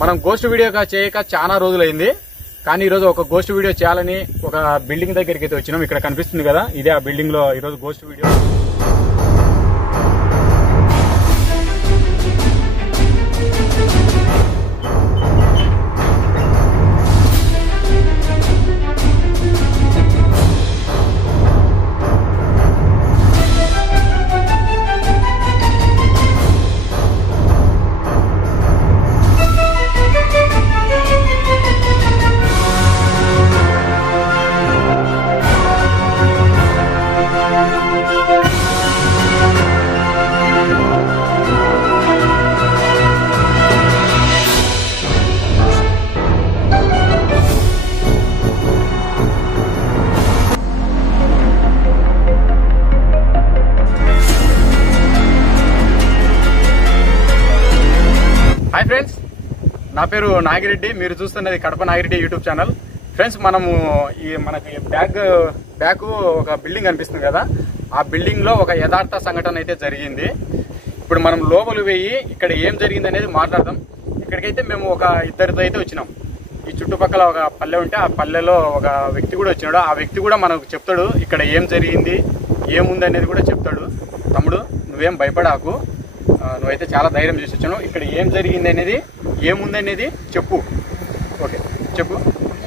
మనం గోస్ట్ వీడియోగా చేయక చాలా రోజులైంది. కానీ ఈరోజు ఒక గోస్ట్ వీడియో చేయాలని ఒక బిల్డింగ్ దగ్గరికి అయితే వచ్చినాం. ఇక్కడ కనిపిస్తుంది కదా, ఇదే ఆ బిల్డింగ్ లో ఈరోజు గోస్ట్ వీడియో. హాయ్ ఫ్రెండ్స్, నా పేరు నాగిరెడ్డి. మీరు చూస్తున్నది Kadapa Nagireddy YouTube channel. Friends, మనము మనకి బ్యాక్ ఒక బిల్డింగ్ కనిపిస్తుంది కదా, ఆ బిల్డింగ్ లో ఒక యథార్థ సంఘటన అయితే జరిగింది. ఇప్పుడు మనం లోపలికి పోయి ఇక్కడ ఏం జరిగింది అనేది మాట్లాడదాం. ఇక్కడికైతే మేము ఒక ఇద్దరితో అయితే వచ్చినాం. ఈ చుట్టుపక్కల ఒక పల్లె ఉంటే ఆ పల్లెలో ఒక వ్యక్తి కూడా వచ్చినాడు. ఆ వ్యక్తి కూడా మనకు చెప్తాడు ఇక్కడ ఏం జరిగింది, ఏముంది అనేది కూడా చెప్తాడు. తమ్ముడు, నువ్వేం భయపడాకు, నువ్వైతే చాలా ధైర్యం చేసి వచ్చాను. ఇక్కడ ఏం జరిగింది అనేది, ఏముంది అనేది చెప్పు. ఓకే, చెప్పు.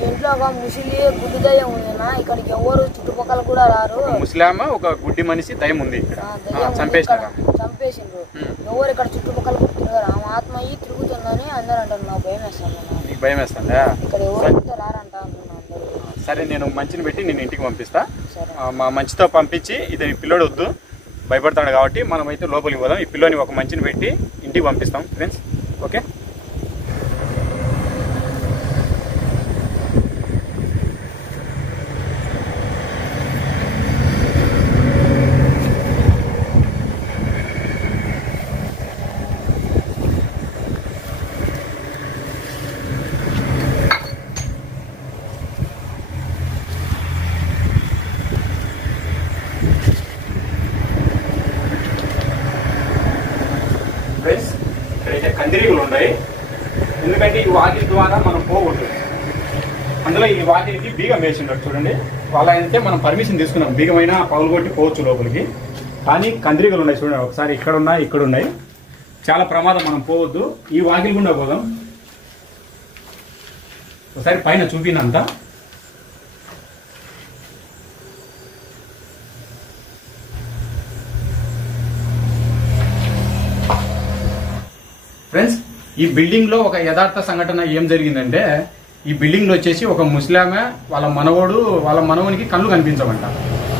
ఇంట్లో ఒక ముసిలి గుడ్డి దయ్యం ఉందినా, ఇక్కడికి ఎవరు చుట్టుపక్కల కూడా రారు. ముస్లామా ఒక గుడ్డి మనిషి దయ్యం ఉంది ఇక్కడ, చంపేసిండ్రు. ఎవరు ఇక్కడ చుట్టుపక్కల కూడా తిరగరు. ఆమె ఆత్మ తిరుగుతుందని అందరూ అంటారు. నాకు భయం వేస్తాను. నీకు భయం వేస్తుందా? ఇక్కడ ఎవరు రారంట అంటున్నా అందరూ. సరే, నేను మంచిని పెట్టి నేను ఇంటికి పంపిస్తా. మా మంచితో పంపించి, ఇది పిల్లోడు వద్దు, భయపడతాడు కాబట్టి మనం అయితే లోపలికి పోదాం. ఈ పిల్లోని ఒక మంచిని పెట్టి ఇంటికి పంపిస్తాం ఫ్రెండ్స్. ఓకే, ఫ్రెండ్స్ ఇక్కడైతే కందిరీగులు ఉన్నాయి. ఎందుకంటే ఈ వాకిలి ద్వారా మనం పోకూడదు. అందులో ఈ వాకిలికి బీగం వేసిండ్రు చూడండి. వాళ్ళ అయితే మనం పర్మిషన్ తీసుకున్నాం, బీగమైనా పగులుగొట్టి పోవచ్చు లోపలికి. కానీ కందిరీగులు ఉన్నాయి చూడండి, ఒకసారి ఇక్కడ ఉన్నాయి, ఇక్కడ ఉన్నాయి. చాలా ప్రమాదం, మనం పోవద్దు. ఈ వాకిలి గుండా పోదాం. ఒకసారి పైన చూపినంత. ఫ్రెండ్స్, ఈ బిల్డింగ్ లో ఒక యథార్థ సంఘటన ఏం జరిగిందంటే, ఈ బిల్డింగ్ లో వచ్చేసి ఒక ముస్లామే వాళ్ళ మనవనికి కళ్ళు కనిపించమంట.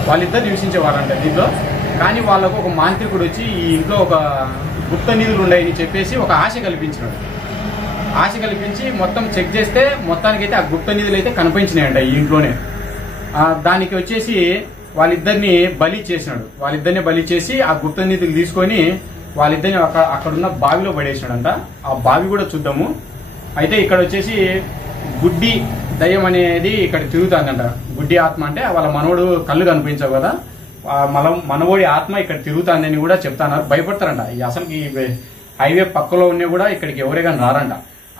వాళ్ళిద్దరు నివసించేవారంట దీంట్లో. కానీ వాళ్ళకు ఒక మాంత్రికుడు వచ్చి ఈ ఇంట్లో ఒక గుప్త నిధులు ఉన్నాయని చెప్పేసి ఒక ఆశ కల్పించినాడు. ఆశ కల్పించి మొత్తం చెక్ చేస్తే మొత్తానికైతే ఆ గుప్త నిధులు అయితే కనిపించినాయంట ఈ ఇంట్లోనే. దానికి వచ్చేసి వాళ్ళిద్దరిని బలి చేసినాడు. వాళ్ళిద్దరిని బలి చేసి ఆ గుప్త నిధులు తీసుకొని వాళ్ళిద్దరిని అక్కడున్న బావిలో పడేసినాడంట. ఆ బావి కూడా చూద్దాము. అయితే ఇక్కడ వచ్చేసి గుడ్డి దయ్యం అనేది ఇక్కడ తిరుగుతుందంట. గుడ్డి ఆత్మ అంటే వాళ్ళ మనవడు కళ్ళు కనిపించవు కదా, మనవడి ఆత్మ ఇక్కడ తిరుగుతుందని కూడా చెప్తాన్నారు. భయపడతారంట. అసలు ఈ హైవే పక్కలో ఉన్నా కూడా ఇక్కడికి ఎవరే కానీ రారంట.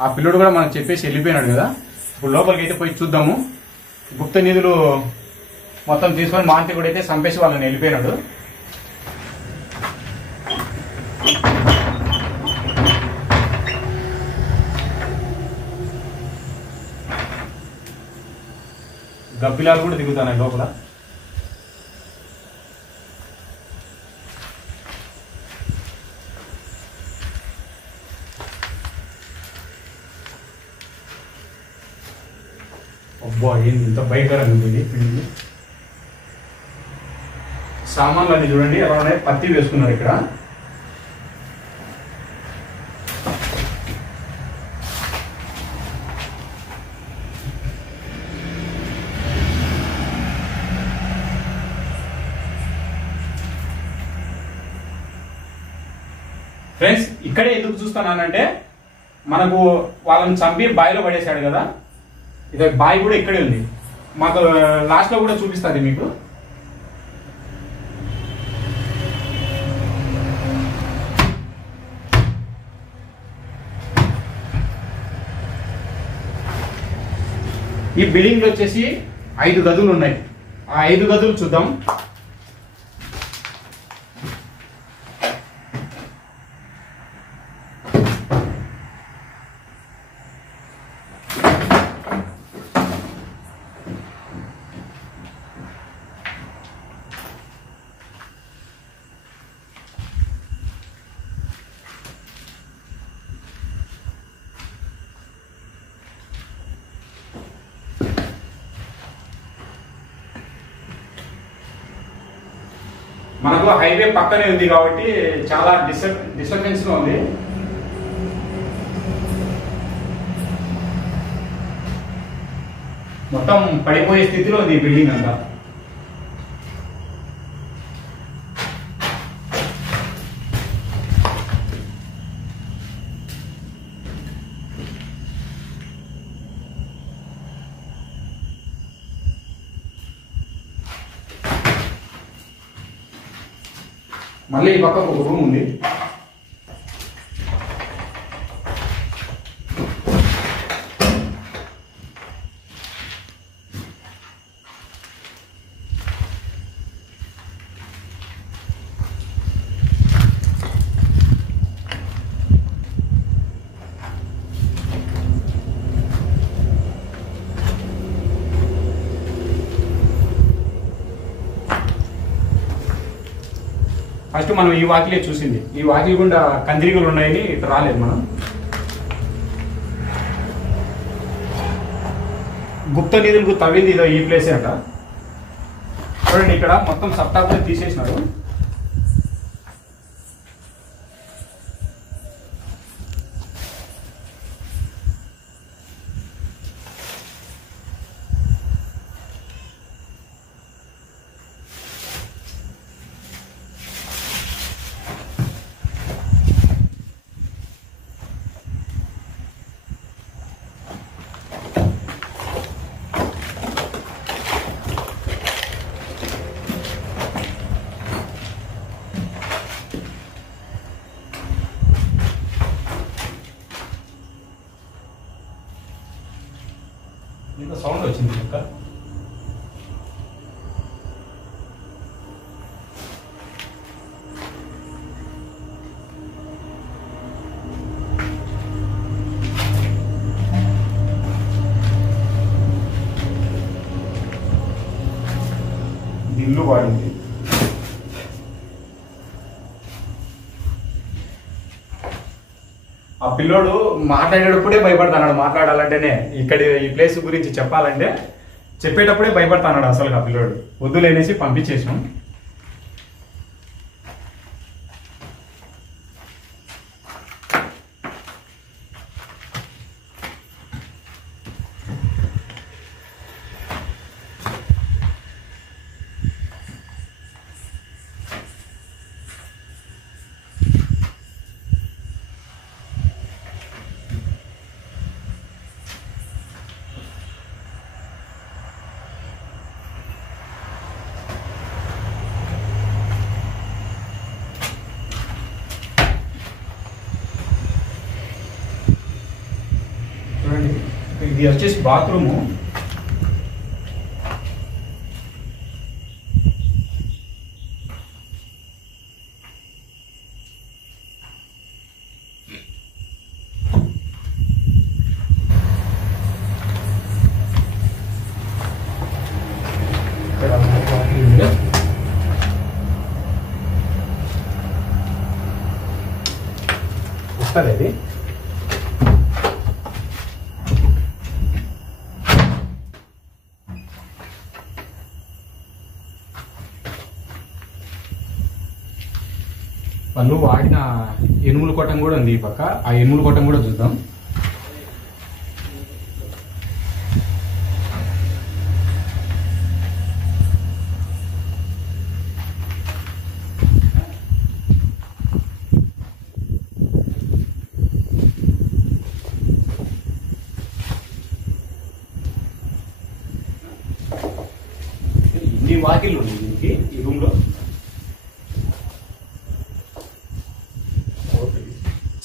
ఆ పిల్లడు కూడా మనకు చెప్పేసి వెళ్ళిపోయినాడు కదా. ఇప్పుడు లోపలికి అయితే పోయి చూద్దాము. గుప్త నిధులు మొత్తం తీసుకొని మాంత్రికుడు అయితే చంపేసి వాళ్ళని వెళ్ళిపోయినాడు. గబ్బిలాలు కూడా దిగుతున్నాయి లోపల. అబ్బా, ఏంది ఇంత భయంకరంగా ఉంది. సామాన్లు అన్ని చూడండి ఎలా ఉన్నాయి. పత్తి వేసుకున్నారు ఇక్కడ. ఫ్రెండ్స్, ఇక్కడే ఎందుకు చూస్తున్నానంటే, మనకు వాళ్ళని చంపి బావిలో పడేశాడు కదా, ఇది బావి కూడా ఇక్కడే ఉంది. మాకు లాస్ట్ లో కూడా చూపిస్తుంది మీకు. ఈ బిల్డింగ్ లో వచ్చేసి 5 గదులు ఉన్నాయి. ఆ 5 గదులు చూద్దాం. మనకు హైవే పక్కనే ఉంది కాబట్టి చాలా డిస్టర్బెన్స్ గా ఉంది. మొత్తం పడిపోయే స్థితిలో ఉంది ఈ బిల్డింగ్ అంతా. మళ్ళీ ఈ పక్కకు ఒక రూమ్ ఉంది. ఫస్ట్ మనం ఈ వాకిలే చూసింది. ఈ వాకిలి గుండా కందిరీగలు ఉన్నాయని ఇటు రాలేదు మనం. గుప్త నిధులకు తవ్వింది ఇదో ఈ ప్లేసే అట. చూడండి ఇక్కడ మొత్తం సప్తాబ్దం తీసేసినారు. ఇంత సౌండ్ వచ్చింది ఇంకా. ఇల్లు వాడింది. ఆ పిల్లోడు మాట్లాడేటప్పుడే భయపడతాడు. మాట్లాడాలంటేనే ఇక్కడ ఈ ప్లేస్ గురించి చెప్పాలంటే చెప్పేటప్పుడే భయపడతాడు అసలు. ఆ పిల్లోడు వద్దులేనేసి పంపించేసాం. ఇది వచ్చేసి బాత్రూము. వస్తుంది అది. వాళ్ళు వాడిన ఎనుముల కొట్టం కూడా ఉంది ఈ పక్క. ఆ ఎనుముల కొట్టం కూడా చూద్దాం. ఇన్ని వాకిళ్ళు ఉంది దీనికి ఈ రూమ్ లో.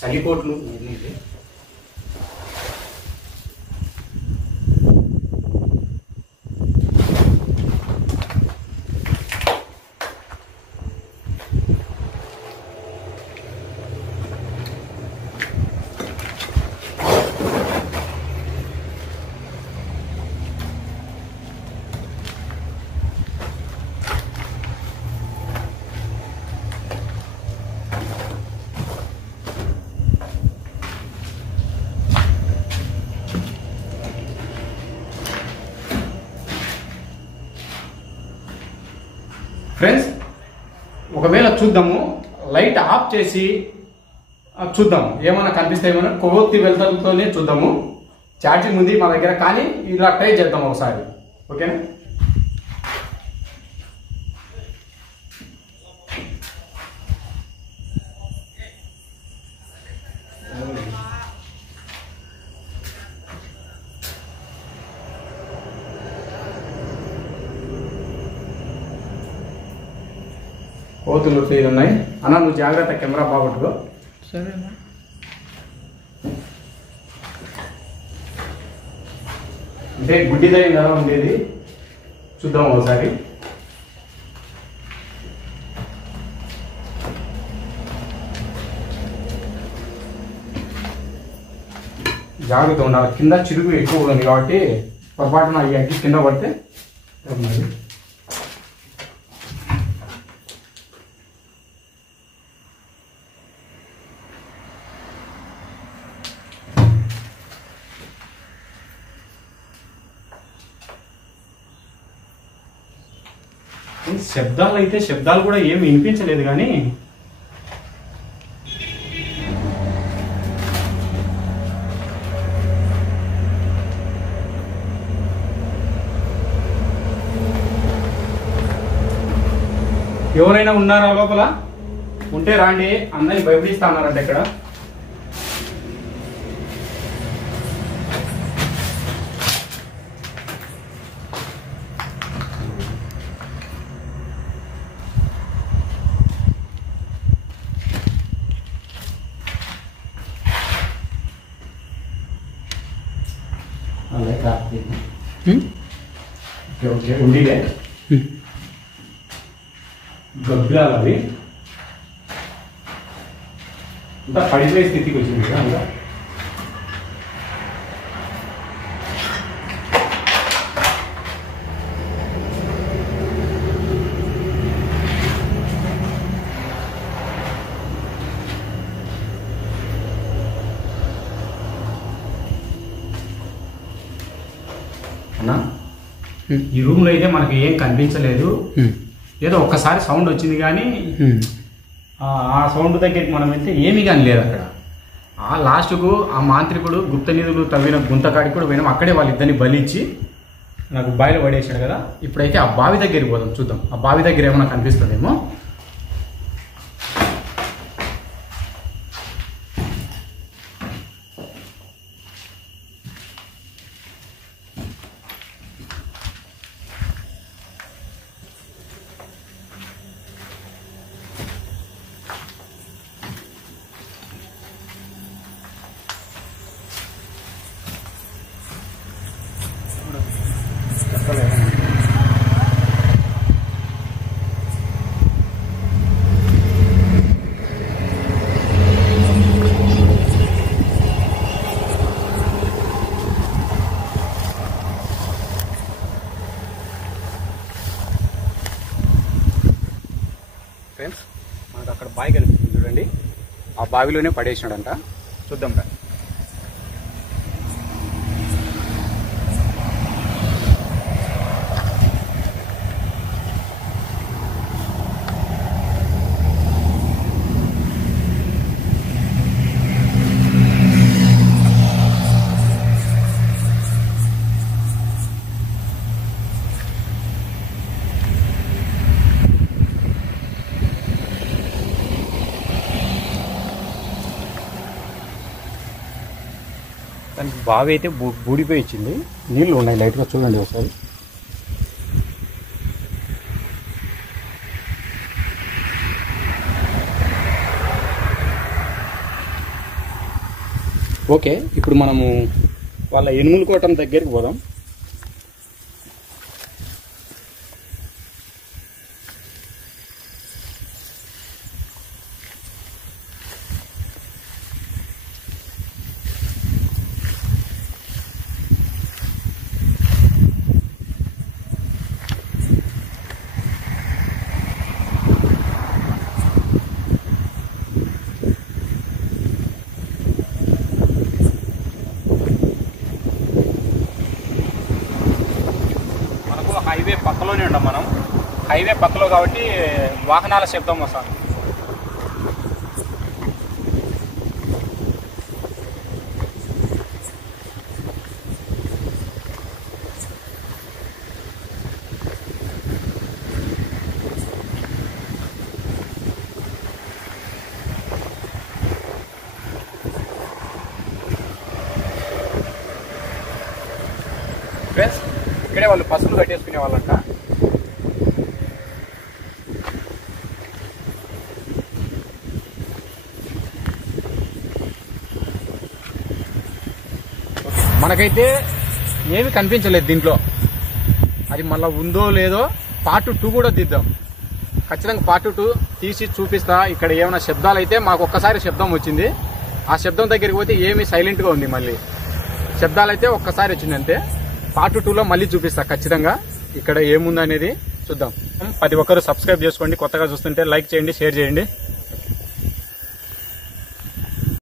చలికోట్లు ఫ్రెండ్స్ ఒకవేళ చూద్దాము, లైట్ ఆఫ్ చేసి చూద్దాము ఏమైనా కనిపిస్తాయేమో. కొవ్వొత్తి వెళ్తలతోనే చూద్దాము. ఛార్జింగ్ ఉంది మా దగ్గర, కానీ ఇలా ట్రై చేద్దాం ఒకసారి. ఓకేనా? కోతులు ఫీల్ ఉన్నాయి అన్న, నువ్వు జాగ్రత్త, కెమెరా బాగొట్టుకో. సరేనా? అంటే గుడ్డి దయ్యం కదా ఉండేది, చూద్దాం ఒకసారి. జాగ్రత్త ఉండాలి, కింద చిరుగు ఎక్కువ ఉంది కాబట్టి పొరపాటున ఈ అగ్గి కింద పడితే ఉన్నది. శబ్దాలు కూడా ఏమి వినిపించలేదు, కానీ ఎవరైనా ఉన్నారా లోపల? ఉంటే రాండి, అందరిని భయపడిస్తా అన్నారంట ఇక్కడ. ఓకే ఉండిలే గబ్బిలాలు అవి అంతా పడిపోయే స్థితికి వచ్చింది కదా అంతా. అన్నా ఈ రూమ్ లో అయితే మనకి ఏం కనిపించలేదు, ఏదో ఒక్కసారి సౌండ్ వచ్చింది, కానీ ఆ సౌండ్ దగ్గరికి మనం వెళ్తే ఏమీ కానీ లేదు అక్కడ. ఆ లాస్ట్కు ఆ మాంత్రికుడు గుప్త నిధులు తవ్విన గుంతకాడికి కూడా పోయినాం, అక్కడే వాళ్ళిద్దరిని బలిచ్చి నాకు బావిలో పడేసాడు కదా. ఇప్పుడైతే ఆ బావి దగ్గరికి పోదాం, చూద్దాం ఆ బావి దగ్గర ఏమైనా కనిపిస్తుందేమో. ఫ్రెండ్స్ మనకు అక్కడ బావి కనిపిస్తుంది చూడండి, ఆ బావిలోనే పడేసినాడంట. చూద్దాం రా. దానికి బావి అయితే బూడిపోయి ఇచ్చింది, నీళ్ళు ఉన్నాయి లైట్గా చూడండి ఒకసారి. ఓకే, ఇప్పుడు మనము వాళ్ళ ఎనుముల కోటం దగ్గరికి పోదాం. హైవే పక్కలోనే ఉంటాం మనం. హైవే పక్కలో కాబట్టి వాహనాల శబ్దం వస్తుంది. ఫ్రెండ్స్, ఇక్కడే వాళ్ళు పసులు కట్టేసుకునే వాళ్ళంట. మనకైతే ఏమి కనిపించలేదు దీంట్లో. అది మళ్ళీ ఉందో లేదో పార్ట్ 2 కూడా తీద్దాం. ఖచ్చితంగా పార్ట్ 2 తీసి చూపిస్తా. ఇక్కడ ఏమైనా శబ్దాలు అయితే మాకు ఒక్కసారి శబ్దం వచ్చింది. ఆ శబ్దం దగ్గరికి పోతే ఏమి సైలెంట్ గా ఉంది. మళ్ళీ శబ్దాలు అయితే ఒక్కసారి వచ్చిందంటే పార్ట్ 2లో మళ్ళీ చూపిస్తా ఖచ్చితంగా. ఇక్కడ ఏముందనేది చూద్దాం. ప్రతి ఒక్కరు సబ్స్క్రైబ్ చేసుకోండి. కొత్తగా చూస్తుంటే లైక్ చేయండి, షేర్ చేయండి.